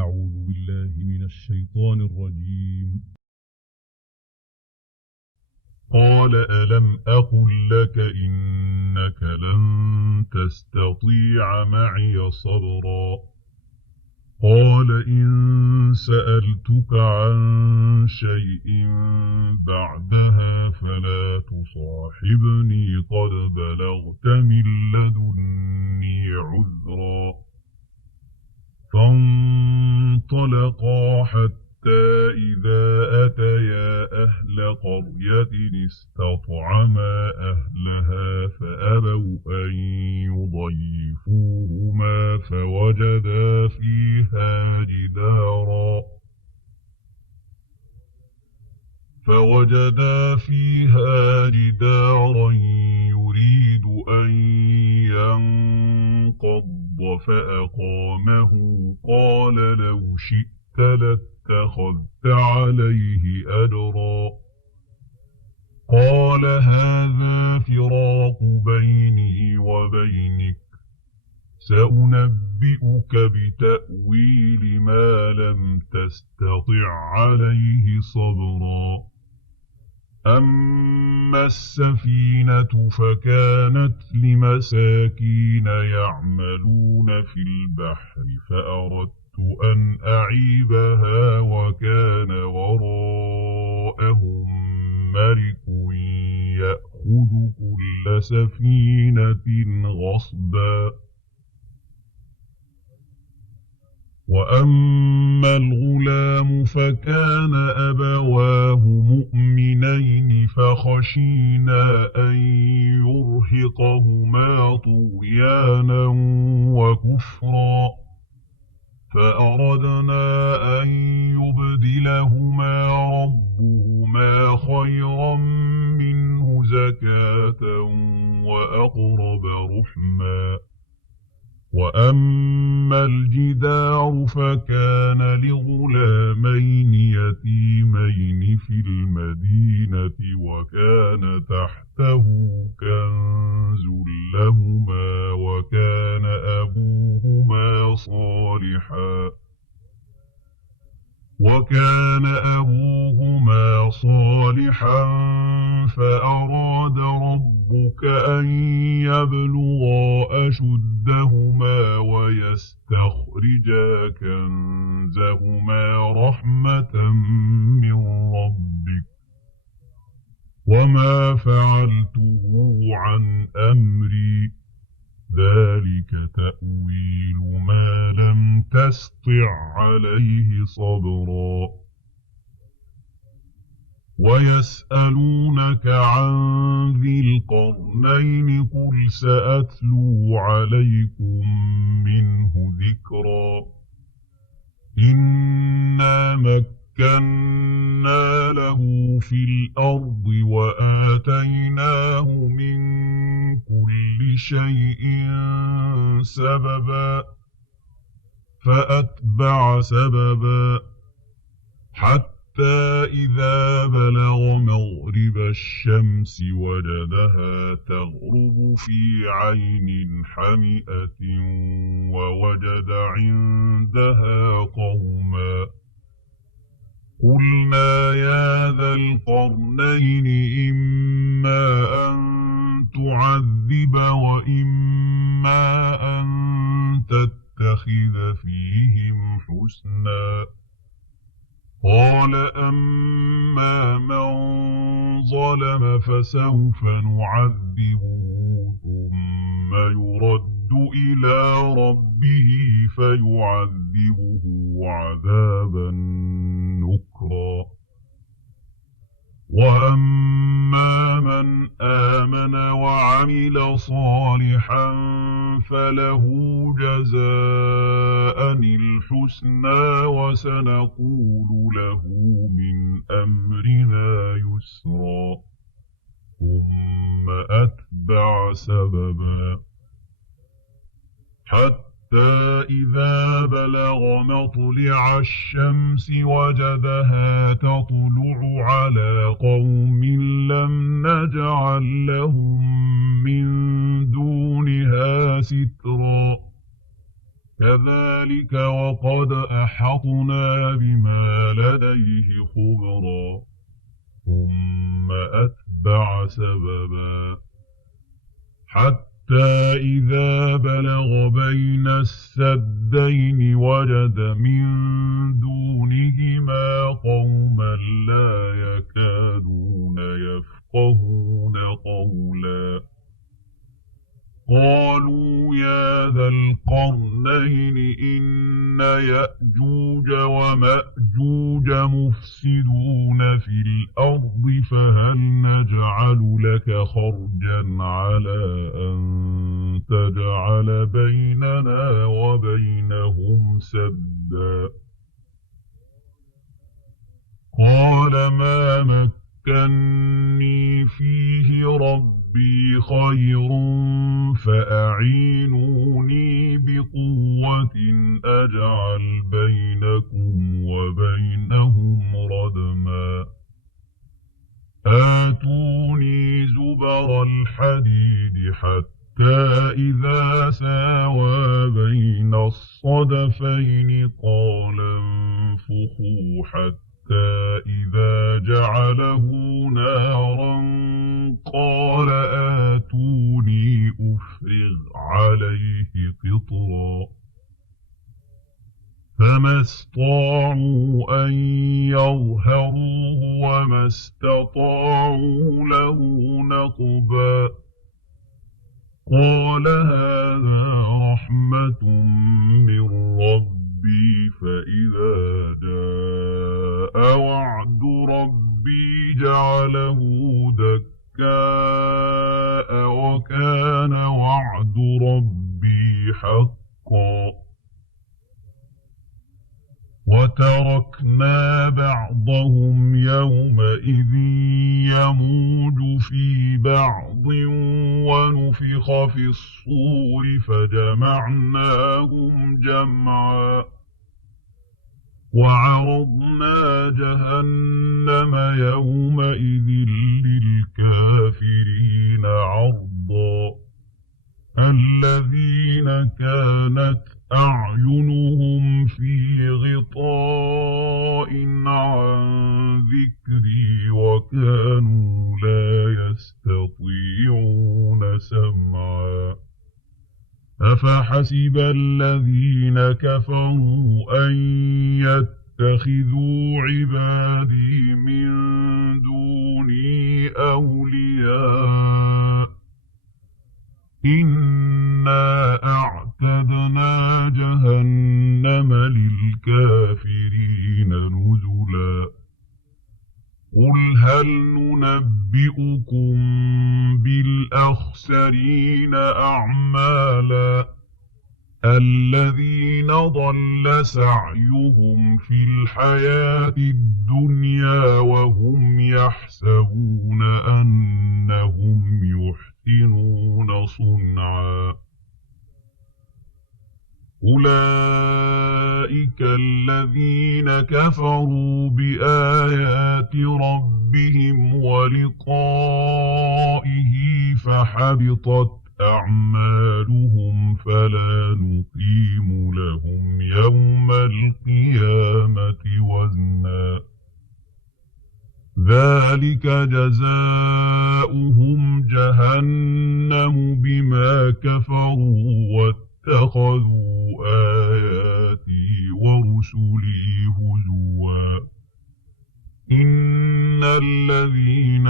أعوذ بالله من الشيطان الرجيم. قال ألم أقل لك إنك لن تستطيع معي صبرا. قال إن سألتك عن شيء بعدها فلا تصاحبني قد بلغت من لدني عذرا. فانطلقا حتى إذا أتيا أهل قرية استطعما أهلها فأبوا أن يضيفوهما فوجدا فيها جدارا يريد أن ينقض فأقامه. قال لو شئت لاتخذت عليه أجرا. قال هذا فراق بيني وبينك سأنبئك بتأويل ما لم تستطع عليه صبرا. أما السفينة فكانت لمساكين يعملون في البحر فأردت أن أعيبها وكان وراءهم ملك يأخذ كل سفينة غصبا. وأما الغلام فكان أبواه مؤمنين فخشينا أن يرهقهما طغيانا وكفرا فأردنا أن يبدلهما ربهما خيرا منه زكاة وأقرب رحما. وأما الجدار فكان لغلامين يتيمين في المدينة وكان تحته كنز لهما وكان أبوهما صالحا فأراد ربك أن يبلغا أشدهما ويستخرجا كنزهما رحمة من ربك وما فعلته عن أمري ذلك تأويل ما لم تسطع عليه صبرا. ويسألونك عن ذي القرنين قل سأتلو عليكم منه ذكرا. إنا مكنا له في الأرض وآتيناه من كل شيء سببا فأتبع سببا حتى إذا بلغ مغرب الشمس وجدها تغرب في عين حمئة ووجد عندها قوما. قلنا يا ذا القرنين إما أن تعذب وإما أن تتخذ فيهم حسنا. قال أما من ظلم فسوف نعذبه ثم يرد إلى ربه فيعذبه عذابا نكرا. وأما من آمن وعمل صالحا فله جزاء الحسنى وسنقول له من أمرنا يسرا. ثم أتبع سببا حتى إذا بلغ مطلع الشمس وجدها تطلع على قوم لم نجعل لهم من دونها سترا. كذلك وقد أحطنا بما لديه خبرا ثم أتبع سببا حتى إذا بلغ بين السدين وجد من دونهما قوما لا يكادون يفقهون قولا قالوا يا ذا القرنين إن يأجوج ومأجوج مفسدون في الأرض فهل نجعل لك خرجا على أن تجعل بيننا وبينهم سدا قال ما مكني فيه ربي خير فأعينوني بقوة أجعل بينكم وبينهم ردما آتوني زبر الحديد حتى إذا ساوى بين الصدفين قال انفخوا حتى إذا جعله نارا قال آتوني أفرغ عليه قطرا فما استطاعوا أن يظهروه وما استطاعوا له نقبا قال هذا رحمة من ربي فإذا جاء وعد ربي جعله دكاء وكان وعد ربي حقا وتركنا بعضهم يومئذ يموج في بعض ونفخ في الصور فجمعناهم جمعا وعرضنا جهنم يومئذ للكافرين عرضا الذين كانت أعينهم في غطاء عن ذكري وكانوا لا يستطيعون سمعا أفحسب الذين كفروا أن يتخذوا عبادي من دوني أولياء إنا أعتدنا جهنم للكافرين نزلا قل هل ننبئكم بالأخسرين أعمالا الذين ضل سعيهم في الحياة الدنيا وهم يحسبون أنهم يحسنون صنعا أولئك الذين كفروا بآيات ربهم ولقائه فحبطت أعمالهم فلا نقيم لهم يوم القيامة وزنا ذلك جزاؤهم جهنم بما كفروا واتخذوا آياتي ورسلي هزوا إن الذين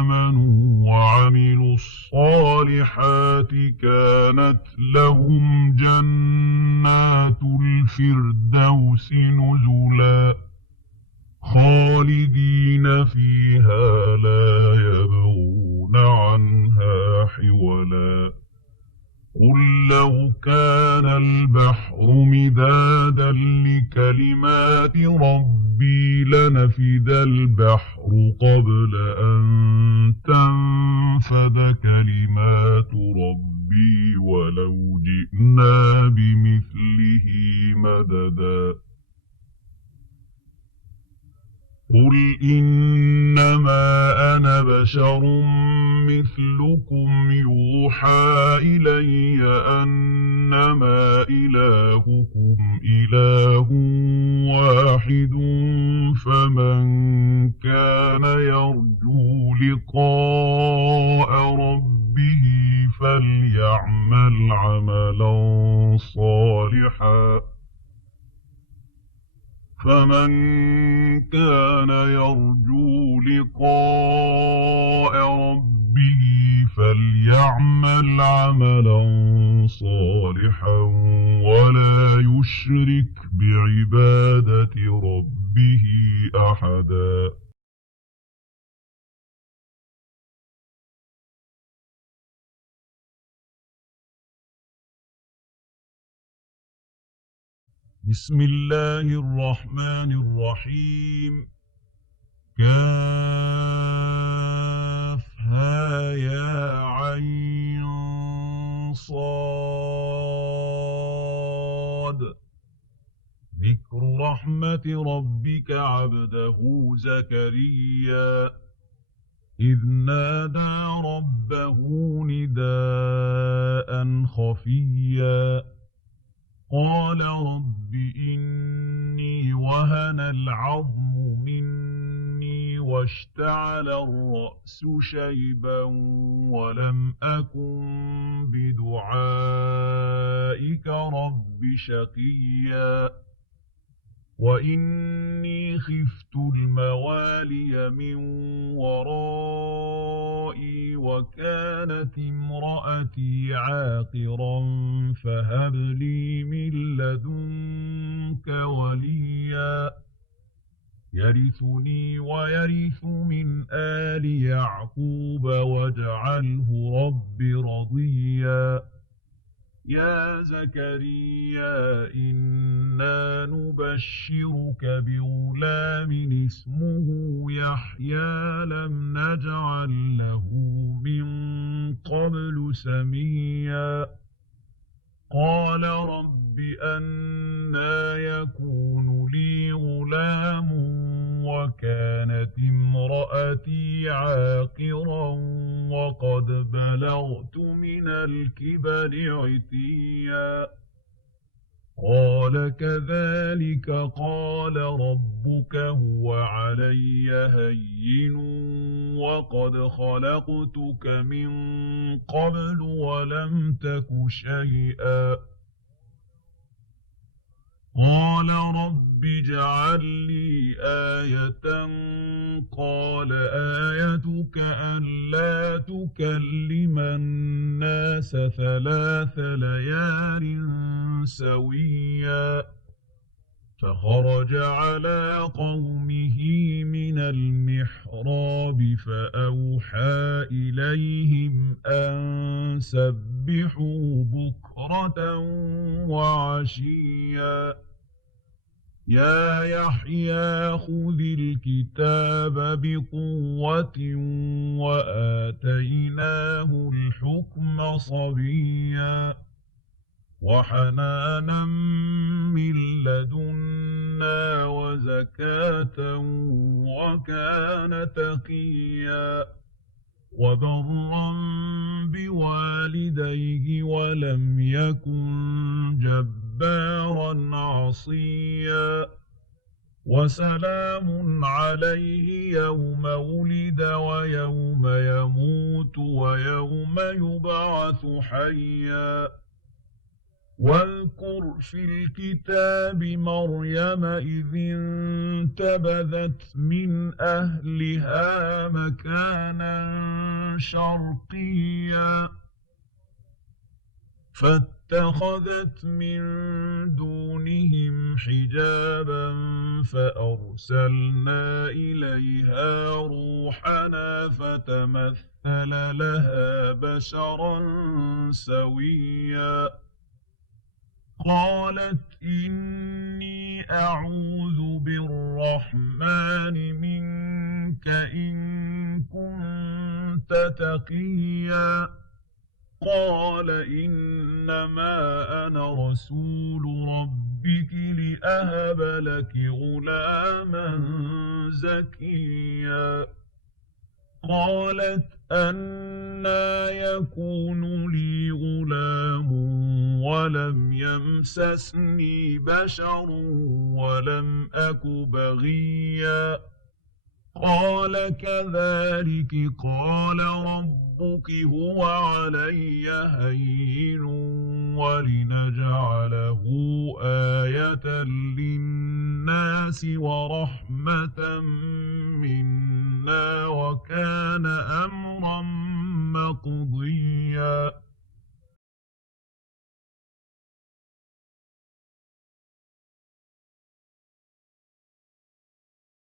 آمنوا وعملوا الصالحات كانت لهم جنات الفردوس نزلا خالدين فيها لا يبغون عنها حولا قل لو كان البحر مدادا لكلمات ربي لنفد البحر قبل أن تنفد كلمات ربي ولو جئنا بمثله مددا قل إنما أنا بشر مثلكم يوحى إلي أنما إلهكم إله واحد فمن كان يرجو لقاء ربه فليعمل عملا صالحا ولا يشرك بعبادة ربه أحدا. بسم الله الرحمن الرحيم. كافها يا عين صاد. ذكر رحمة ربك عبده زكريا إذ نادى ربه نداء خفيا قال رب إني وهن العظم مني واشتعل الرأس شيبا ولم أكن بدعائك رب شقيا وإني خفت الموالي من ورائي وكانت امرأتي عاقرا فهب لي من لدنك وليا يرثني ويرث من آل يعقوب واجعله رب رضيا. يا زكريا إنا نبشرك بغلام اسمه يحيى لم نجعل له من قبل سميا قال رب أنى يكون لي غلام وكانت امرأتي عاقرا وقد بلغت من الكبر عتيا قال كذلك قال ربك هو علي هين وقد خلقتك من قبل ولم تك شيئا قال رب اجعل لي آية قال آيتك ألا تكلم الناس 3 ليال سويا فخرج على قومه من المحراب فأوحى إليهم أن سبحوا بكرة وعشيا يا يحيى خذ الكتاب بقوة وآتيناه الحكم صبيا وحنانا من لدنا وزكاة وكان تقيا وبرا بوالديه ولم يكن جبارا عصيا وسلام عليه يوم ولد ويوم يموت ويوم يبعث حيا واذكر في الكتاب مريم إذ انتبذت من أهلها مكانا شرقيا فاتخذت من دونهم حجابا فأرسلنا إليها روحنا فتمثل لها بشرا سويا قالت إني أعوذ بالرحمن منك إن كنت تقيا قال إنما أنا رسول ربك ربك لأهب لك غلاما زكيا قالت أنى يكون لي غلام ولم يمسسني بشر ولم أك بغيا قال كذلك قال ربك هو علي هين ولنجعله آية للناس ورحمة منا وكان أمرا مقضيا